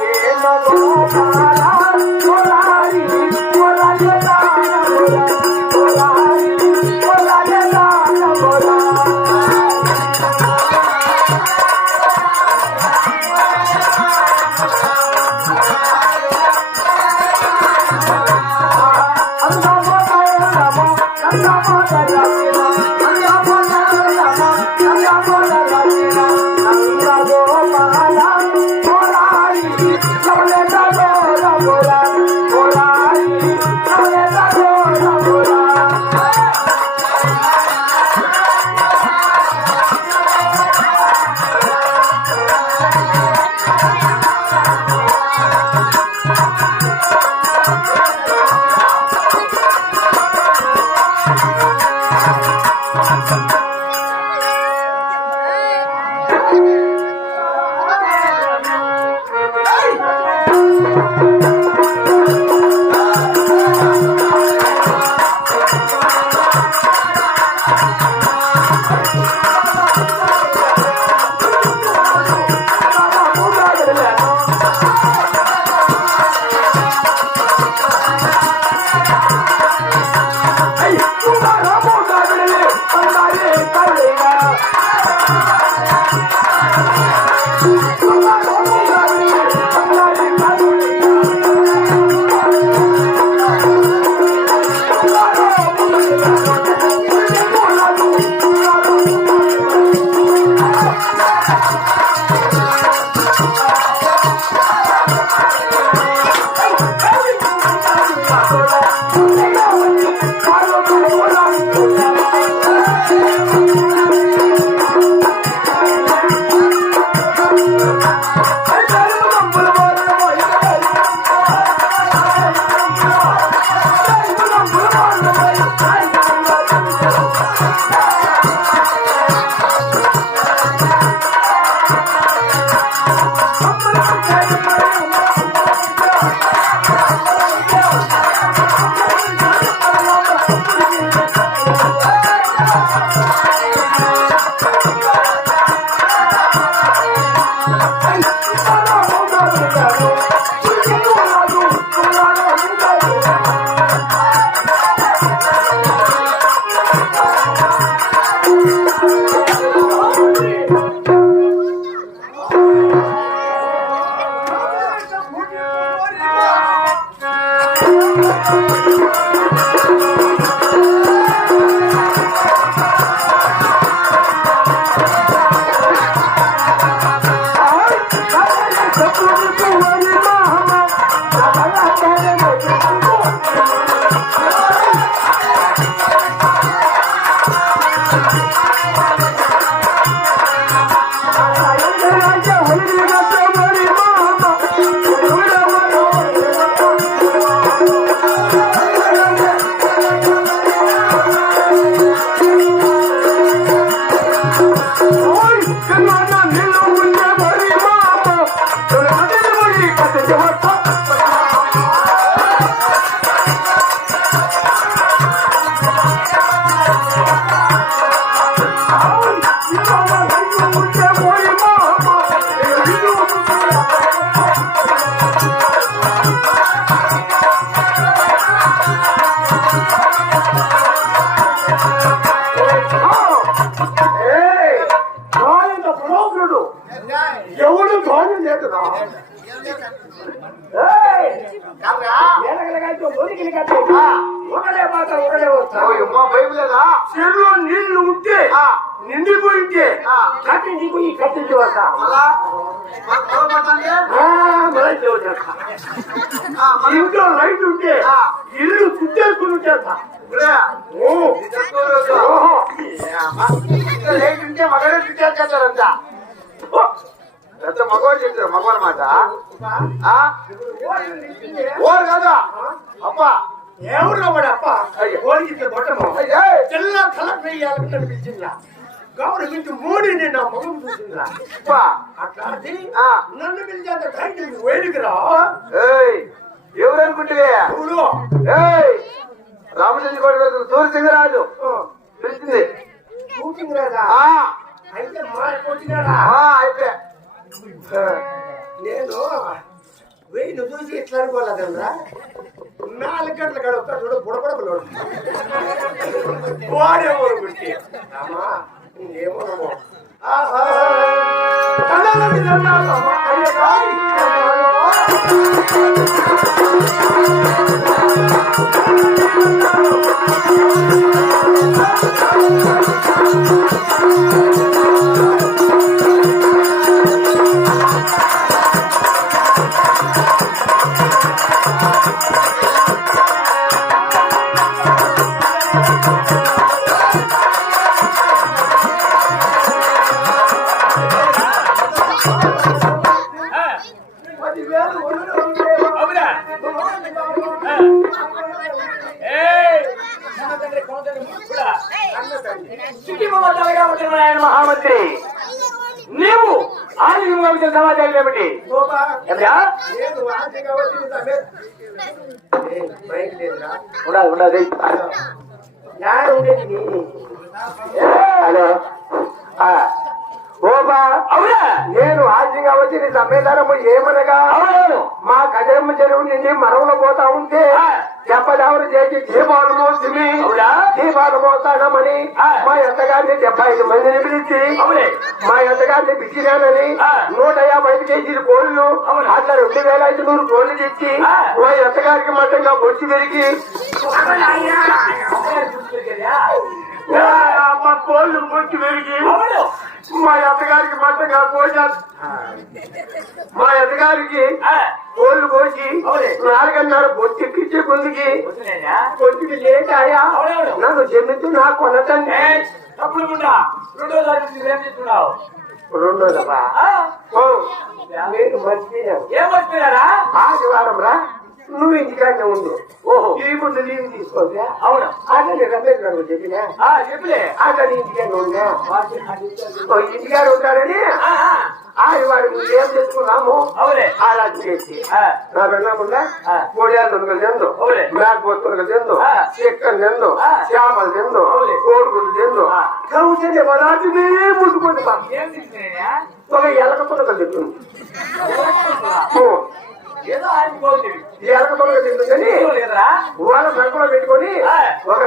వేలలో ఎవడు ఇంట్లో లైట్ ఉంటే ఇల్లు చుట్టేసుకుని చేస్తా ఓ, ఓహో. మగవాడు చెప్తారు మగవాడు మాట? ఓరు కాదా. అబ్బా ఎవరు అప్ప. ఓడికి అయ్యే. తెల్ల కలర్ వేయాలని కనిపించిందా కావున మీకు మూడు నేను నా మొగం చూసిందా అట్లాంటి. నన్ను పిలిచేంత టైం వేడికిరా ఏయ్ ఎవరనుకుంటే రామచంద్ర కోటి గారు సూర్యసింగరాజు పిలిచింది. ఆ. అయితే మా కొట్టినాడా? అయిపోయా. నేను వెయ్యి చూసి ఇట్లా అనుకోలేదన్నా నాలుగు గంటల గడుపుతా చూడు బుడబుడపలోడు వాడేమో గుట్టి అమ్మా ఏమో ఆహా కళ్ళలోకి జల్లాలమ్మా. కదమ్మ చెరువు నుండి మరవలు పోతా ఉంటే. చెప్పదావులు చేసి దీపాలు మోస్తుంది అవునా? దీపాలు మోస్తానమని ఆ. మా ఎంతగారిని డెబ్బై ఐదు మందిని పిలిచి మా ఎంతగారిని పిచ్చినానని ఆ. నూట యాభై ఐదు కేజీలు అవును. అట్లా రెండు వేల ఐదు నూరు కోళ్ళు తెచ్చి. మా ఎంతగారికి మట్టంగా బొచ్చి పెరిగి మా కోళ్ళు బొచ్చి పెరిగి మా అత్తగారికి మట్టంగా పోసా మా అత్తగారికి కోళ్ళు కోసి. నాలుగన్నర బొచ్చెక్కించే కొందికి వస్తున్నాయా? కొందికి లేటాయా? అవునవును. నన్ను జమ్మితూ నా తప్పుడు గుండా రెండో దారి ఏం చేస్తున్నావు? రెండో దఫా ఆ, ఓ, నేను మర్చిపోయాను. ఏం వస్తున్నారా ఆదివారం రా. నువ్వు ఇంటికాడనే ఉండు. ఓహో. ఈ ముందు లీవ్ తీసుకోవద్దా అవును? అతని రమేష్ గారు చెప్పినా? ఆ చెప్పులే. అతని ఇంటికాడ ఉందా ఓ ఇంటికాడ ఉంటారని ఆ, ఆ, ఆదివారం ఏం చేసుకున్నాము అవులే. అలా చేసి. నా వెళ్ళకుండా. కోడియాలు తొనకలు తిందు. మేకపోతు తొనకలు తిందు. ఆ. చిక్కలు తిందు. చేపలు తిందు. కోడిగుడ్లు తిందు. కౌచండి పదార్థమే ఒక ఎలక తింటుంది. ఓ, ఏదో ఆగిపోతుంది ఈ ఎలక తొనకలు తింటుందని లేదురా వాళ్ళ సంకలో పెట్టుకొని. ఒక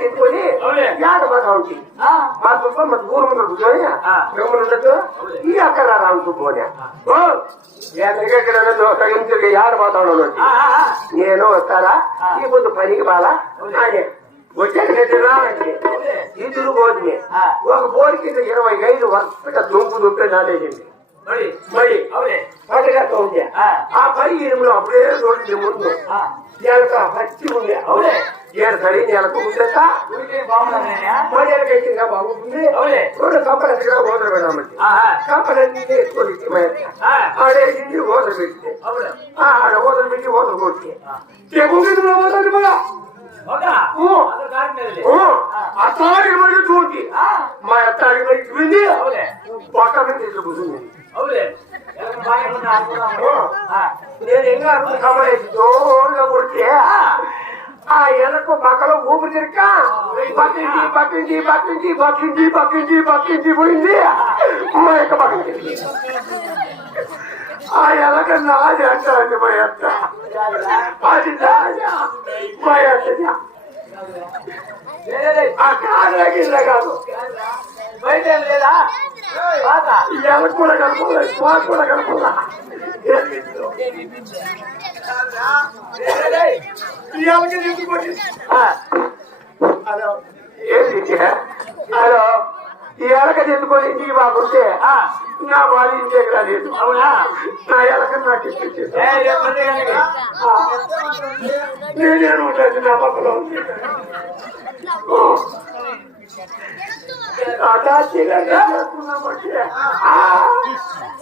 తిట్టుకొని అవులే. యాడ ఉంటుంది ఆ, మా సుబ్బ మా ఊరు ముందు కూర్చొని. మిమ్మల్ని ఉండదు ఈ అక్కడ రాము సుబ్బోని ఓ ఎక్కడికెక్కడ తగ్గించి యాడ. నేను వస్తారా. ఈ పొద్దు పనికి బాలా అదే. ఇద్దరు పోతుంది. ఒక బోరి కింద ఇరవై ఐదు వరుసగా దుంపు దుంపే నాటేసింది మరి మరి అవులే పట్టుగా ఉంది ఆ. ఆ పై ఇరుములో అప్పుడే చూడండి ముందు. నెలకు పచ్చి ఉంది. అవులే. ఏడు సరి నెలకు మరి ఎనకైతుందా బాగుంటుంది? రెండు కంపలు ఎక్కడ ఓదర పెడదామండి. వేసుకొని ఆడేసింది పెట్టి అవును. ఆడ ఓదర పెట్టి ఓదర కొట్టి. అత్తాడికి మరి ఆ, మా అత్తాడికి మరి పక్కన బాగా ఉన్నా అనుకున్నాము ఓ. ఆ, నేను ఇంకా కమలేసి జోరుగా కొడితే ఆ. ఎలకు పక్కలో ఊపిరి తిరక పక్కించి పక్కించి పక్కించి పక్కించి పక్కించి పక్కించి పోయింది. మా యొక్క పక్కించి ఆ ఎలక నాది అంటారండి మా యొక్క అది నాది మా యొక్క లే, లే, ఆ కాదు గిల్ల కాదు బయట ఏం లేదా పాత ఈ ఎలకు కూడా కనుకోలే స్మార్ట్ కూడా కనుకోలే లే, లే, లే. ఈ ఎలక తీసుకొని ఆ, హలో ఏంటి హలో ఈ ఎలక తీసుకొని ఇంటికి బాగుంటే నా బాడీ ఇంటికి రాలేదు అవునా? నా ఎలక నాకు కనుక. నేనేను ఉండదు నా పక్కలో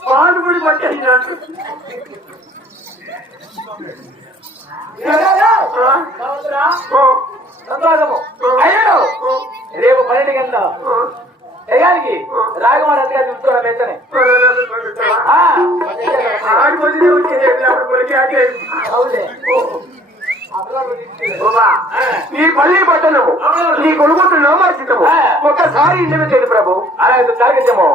పాడుబడి సంతోషము. అయ్యాడు రేపు పన్నెండు గంటల. ఓ. అయ్యానికి రాగమాడ అత్తగారు చూసుకోవడం బాబా, నీ పల్లి పట్టణము నీ మార్చితము ఆ. ఒక్కసారి ఇంటికి చేదు ప్రభు. అలాగే తాగిద్దాము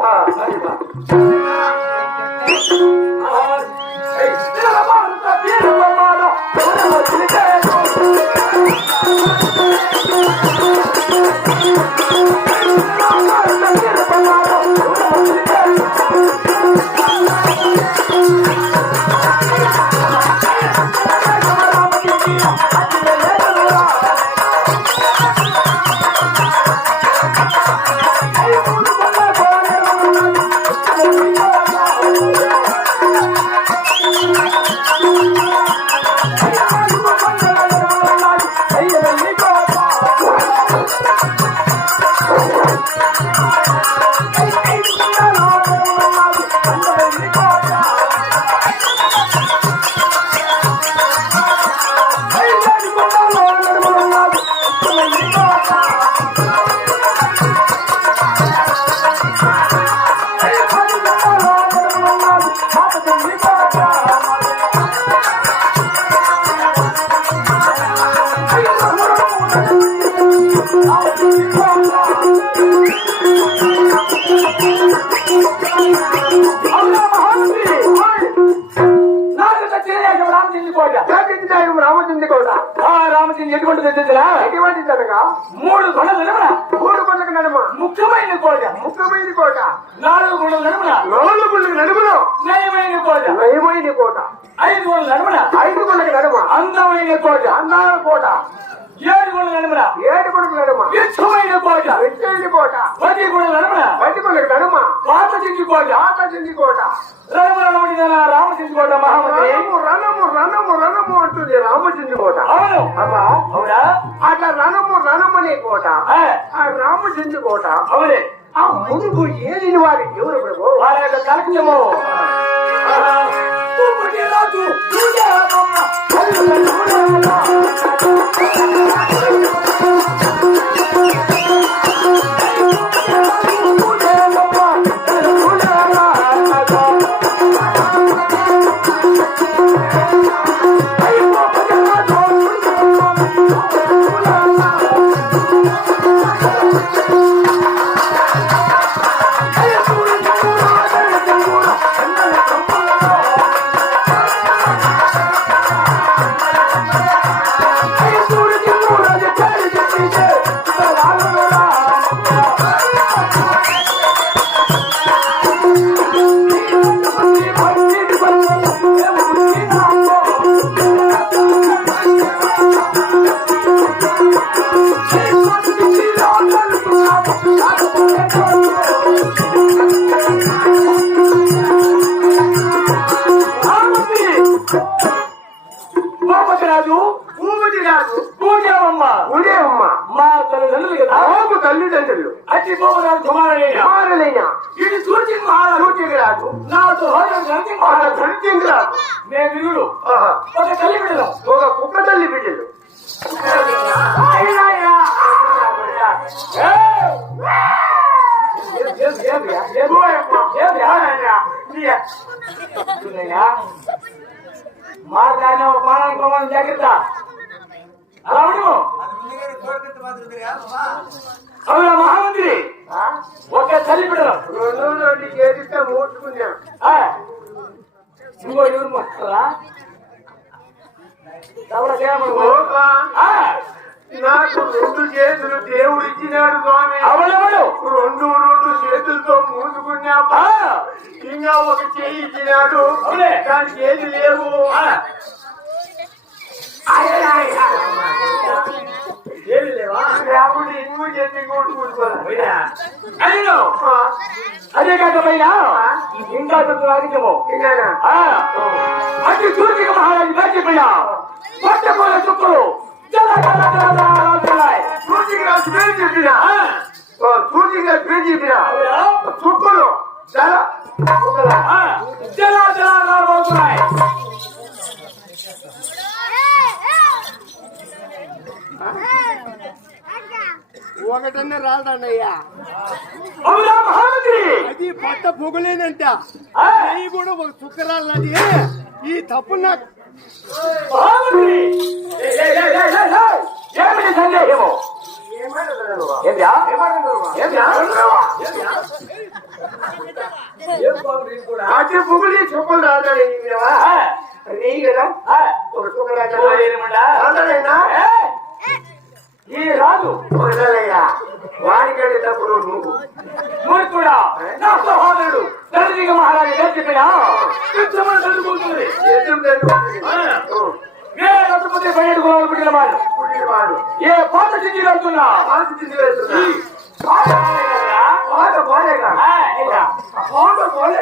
అన్నాల కోట ఏడు కొండల నడుమున. ఏడు కొండకు నడుమ విశ్వమైన కోట. వెచ్చైన కోట. కొండల నడుమున. కొండకు నడుమ పాత చించి కోట. చెంది కోట రమణ రామచంద్ర కోట మహామంత్రి. రణము రణము రణము అంటుంది రామచంద్ర కోట. అవును. అమ్మా అవునా? అట్లా రణము రణమనే కోట. ఆ, రామచంద్ర కోట. అవునే. ఆ మునుగు ఏలిన వారి ఎవరు ప్రభు వారి యొక్క కలెక్టము రాజు రాజు మాట్లాడిన ప్రమాణం జాగ్రత్త. అలా ఉండము అవునా మహామంత్రి? ఒక తల్లి బిడ్డలం. రెండు రెండు మూసుకున్నాం ఆ, ఇంకో ఎవరు ఓపా, నాకు రెండు చేతులు దేవుడు ఇచ్చినాడు స్వామి రెండు రెండు చేతులతో మూసుకున్నా ఇంకా ఒక చేయి ఇచ్చినాడు. దానికి ఏది లేవు. ఏమి లేవా? లేకుండా ఇంకో చేతి? అయ్యో అదే కాకపోయినా ఇంకా ఇంకానా? అతి సూర్యక మహారాజు గాచిపోయా పట్టపూల చుక్కలు. జల జల జల జల జలాయ్. సూచికి రాజు పేరు చెప్పిన ఆ, సూచికి రాజు పేరు చెప్పిన అవునా? చుక్కలు చాలా ఆ, జల జల రాబోతున్నాయి ఒకటన్నా రాదన్నయ్యా అవునా మహామంత్రి అది పట్ట పొగలేనంట ఆ, నెయ్యి కూడా ఒక చుక్కరాలది ఈ తప్పు నాకు మహామంత్రి ఏయ్, ఏమిటి సందేహము ఏంటా ఏంటా నీ కదా ఒక ఈ వాడికంటే తప్పుడు నువ్వు మూర్ఖుడా నా సహోదరుడు తండ్రిక మహారాజు చెప్పిన యుద్ధమును చదువుకుంటుంది ఎందుకు తెలుసు? ఏ రఘుపతి పన్నెండు కులాలు పుట్టిన వాడు? ఏ పాత స్థితి వెళ్తున్నా? ఆస్తి తిండి వెళ్తున్నా. పాత? పాట ఇంకా. పాట పోలే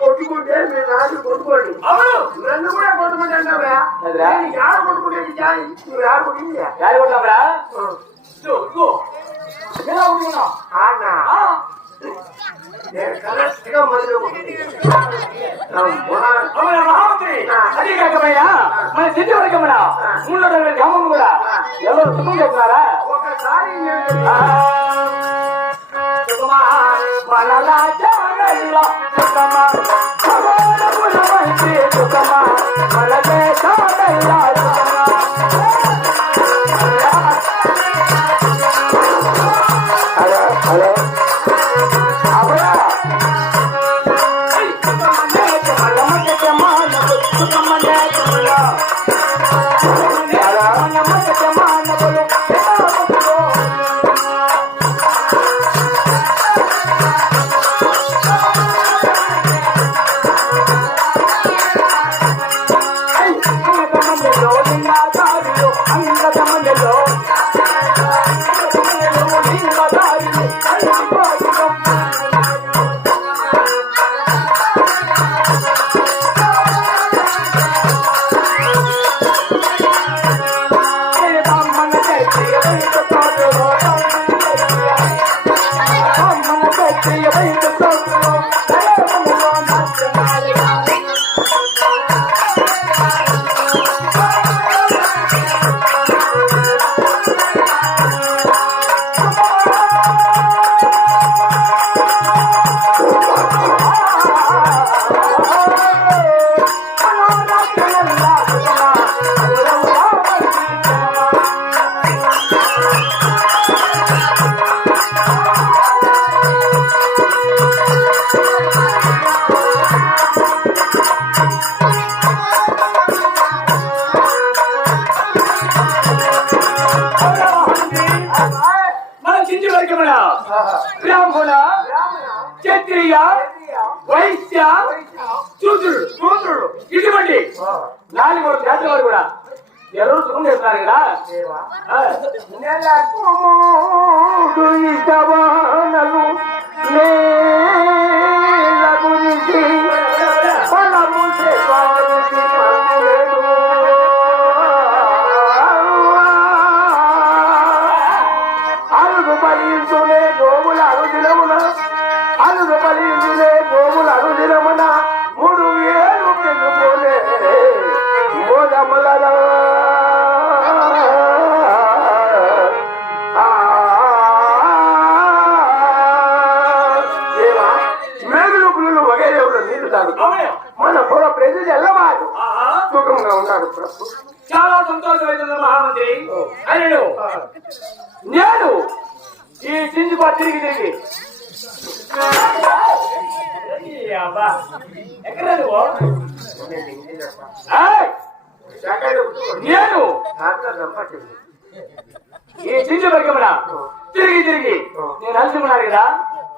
కొట్టుకుంటే మీరు రాజు కొట్టుకోండి. అవును. నన్ను కూడా కొట్టుకుంటే అంటావా అదిరా? నేను యాడ కొట్టుకుంటే యాడ కొట్టింది? యారు కొట్టావురా? உங்களோட கவனம் கூட எவ்வளவு சுத்தம் கேட்கிறாரா மனதா ஜாகல்லா மனதே ஜாகல்லா నేను ఈ చిందు పరిగమన తిరిగి తిరిగి. నేను అలసిపోయినాను కదా?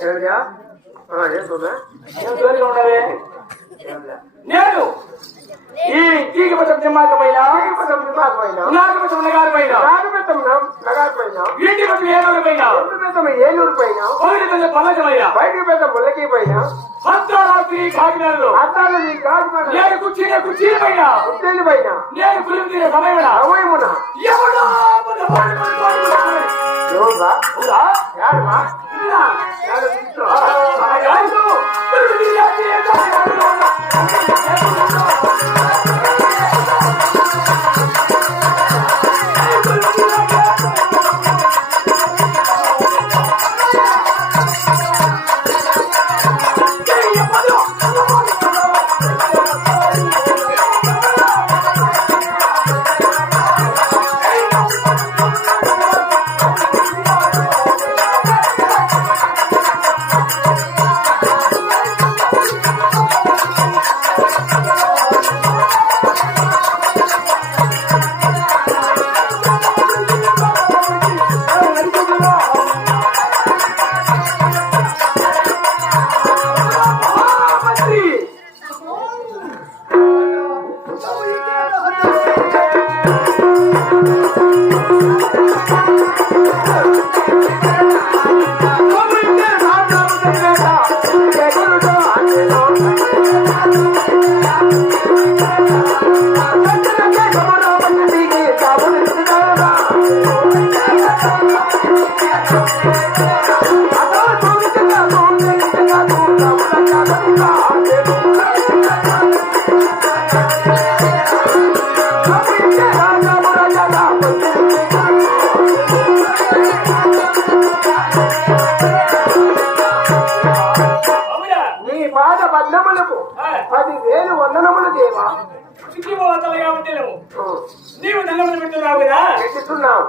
ఇంద్రియా ఏం జోలిగా ఉండవే నేను ఈ తీగపతం సింహాసమైన నాగపతం నగారమైన ఇంటి పతం ఏమలమైన ఏలూరు పైన ఒకటి పెద్ద పల్లకమైన బయటికి పెద్ద ముల్లకి పైన అంతరాత్రి కాకినాడలో గాజు పైన నేను కూర్చునే కుర్చీల పైన ఉత్తేలి పైన నేను కులిమి తినే సమయమైన అవయమున ఎవడో మన వాడు మన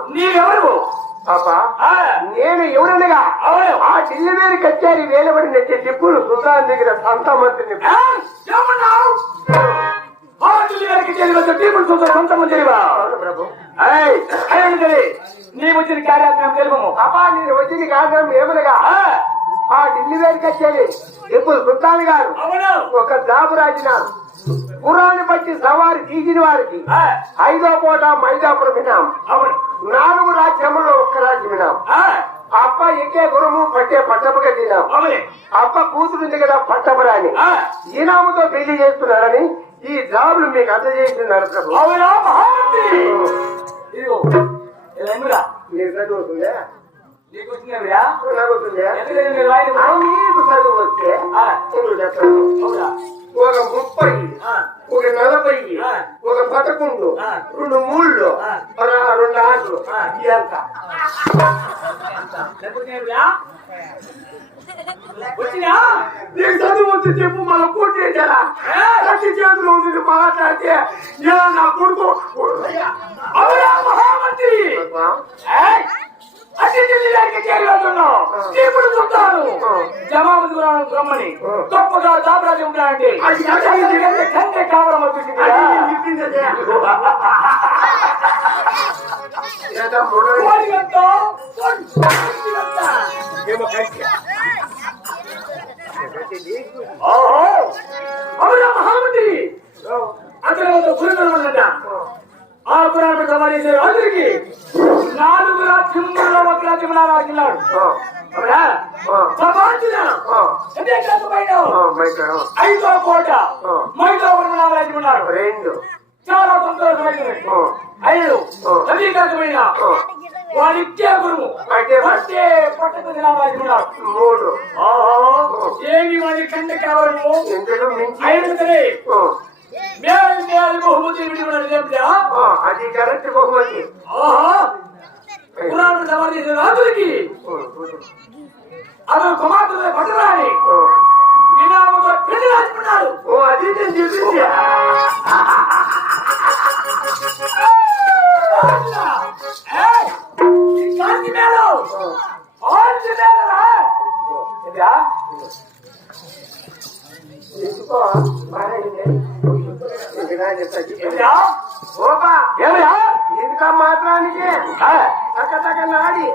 నీవెవరు? పాపా నేను ఎవరనగా. ఆ ఢిల్లీ కచేరి వేలబడి నెచ్చే టిప్పులు సుల్తాన్ దగ్గర సంత మంత్రిని ఆ, ఏమన్నావు? ఆ ఢిల్లీ గారికి తెలియదు టీములు చూసే సొంత మందిరివా అవును ప్రభు. ఏయ్, అయ్యండి నీ వచ్చిన కార్యాలయం తెలుపము. పాపా నేను ఏమనగా? ఆ, ఆ ఢిల్లీ వేరు కచేరి టిప్పులు సుల్తాన్ గారు ఒక జాబు రాసినారు. గుర్రాన్ని బట్టి సవారి తీసిన వారికి ఐదో పూట మైదాపురం వినాం. నాలుగు రాజ్యములో ఒక్క రాజ్యం వినాం. ఆ, అప్ప ఎక్కే గురుము పట్టే పట్టముగా తినాం. అప్ప కూతురుంది కదా పట్టపురాని ఆ, ఈనాముతో పెళ్ళి చేస్తున్నారని ఈ జాబులు మీకు అందజేస్తున్నారు ప్రభు అవునా నీకు నాకు చదువు వస్తే ఒక ముప్పై ఒక నలభై. ఒక పదకొండు. రెండు మూళ్ళు రెండు ఆటలు ఆ. ఇదంతా లేకపోతేవిరా వచ్చినా? నీకు చదువు వచ్చి చెప్పు మన ఏయ్! ప్రతి చేతులు ఉంది మాట్లాడితే నా కొడుకు అవునా మహామంత్రి? ఏయ్! అతి ఢిల్లీకి చేరి వెళ్తున్నావు ఇప్పుడు చూస్తాను జమావతి గురాలను బ్రహ్మని గొప్పగా దాపరాజు ఉంటాయండి అది ఎక్కడ? కంటే కావడం వచ్చింది అది నేను చెప్పిందే. ఏదో మొన్న- కోడి గంట, కోడి గంట. ఏమో కలిసి. ఓహో! అవునా మహామంత్రి అందరూ గురుకులమంట ఆ పురాణ సమావేశం అందరికి నాలుగు రాజ్యములలో ఒక రాజ్యం రాజున్నాడు. ఐదో కోట. మైదో రాజ్యం ఉన్నాడు రెండు. చాలా సంతోషమైనది ఐదు. కాకపోయినా ఆ, వాడిచ్చే గురువు పట్టే పట్టకు రాజ్యం ఉన్నాడు మూడు. ఏమి వాడి కంటే మించి? ఐదు మేలు బహుమతి చెప్తా ఆ, అది కరెక్ట్ బహుమతి. ఆహా! పురాణ సమావేశం రాజులకి అతను కుమార్తె పట్టరాని. వినామతో పెళ్ళి రాజుకున్నాడు ఓ అది నేను చెప్పింది కాంతి మేలు ఆంటి మేలరా ఇదా తీసుకో ఇంకా ఇంకా మాత్రానికి తగ్గ తగ్గ నాడి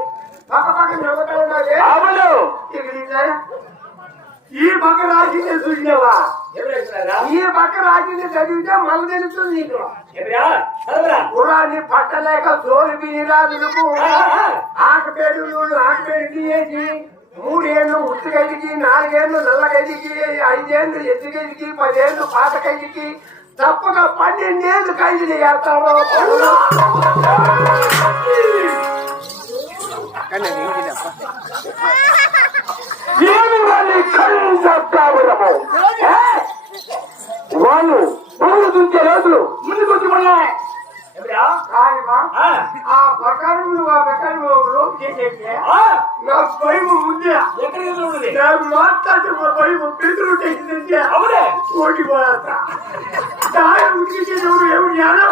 పక్క పక్క నవ్వుతా ఉన్నది ఈ పక్క రాసింది చూసినావా ఈ పక్క రాసింది చదివితే మళ్ళీ తెలుస్తుంది నీకు ఎవరా పట్టలేక జోలు బినిరాజులకు ఆకపేడు ఆకపేడు తీయేసి మూడేళ్ళు ఉత్తుగదికి నాలుగేళ్ళు నల్లగదికి ఐదేళ్ళు ఎత్తుగదికి పదేళ్ళు పాత కదికి తప్పగా పన్నెండేళ్లు ఖైదు చేస్తాడు ఏమి ఆ, ప్రకారం నువ్వు ఆ ప్రకారం లోపు చేసేసి ఆ, నా భయం ఉంది? ఎక్కడికి వెళ్తుంది నాకు మాట్లాడితే మా భయం బెదురు చేసిందంటే అవునే. ఓడిపోతా దాని ఉడికించేటప్పుడు ఏమి జ్ఞానం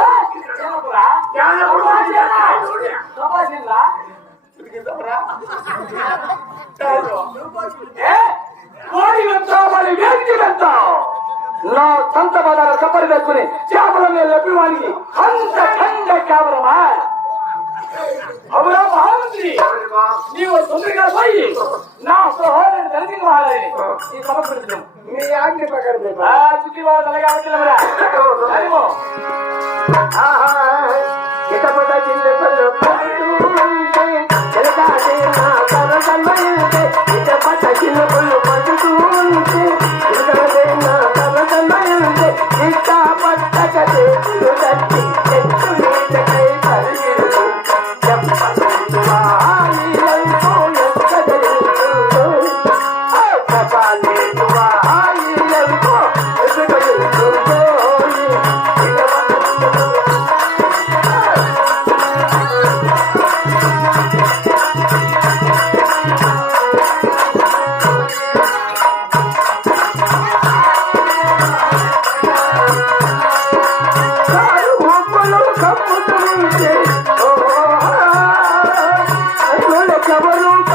ఏమబ్బా? జ్ఞానం తపాసిందా? ఏ? కోడి మరి వ్యక్తి వెంత నా సంత బదార కప్పలు వేసుకుని చేపల మీద లభ్యవానికి అంత ఖండ కేవలమా? అవునా మహామంత్రి నీవు తొందరగా పోయి నా సహోదరుడు దళిత మహారాజుని ఈ సమర్పించడం. మీ ఆజ్ఞ ప్రకారం లేదు. ఆ చుట్టి వాళ్ళ తలగా వచ్చినవరా అదిగో. చిటపట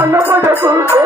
కనబడుతుంటే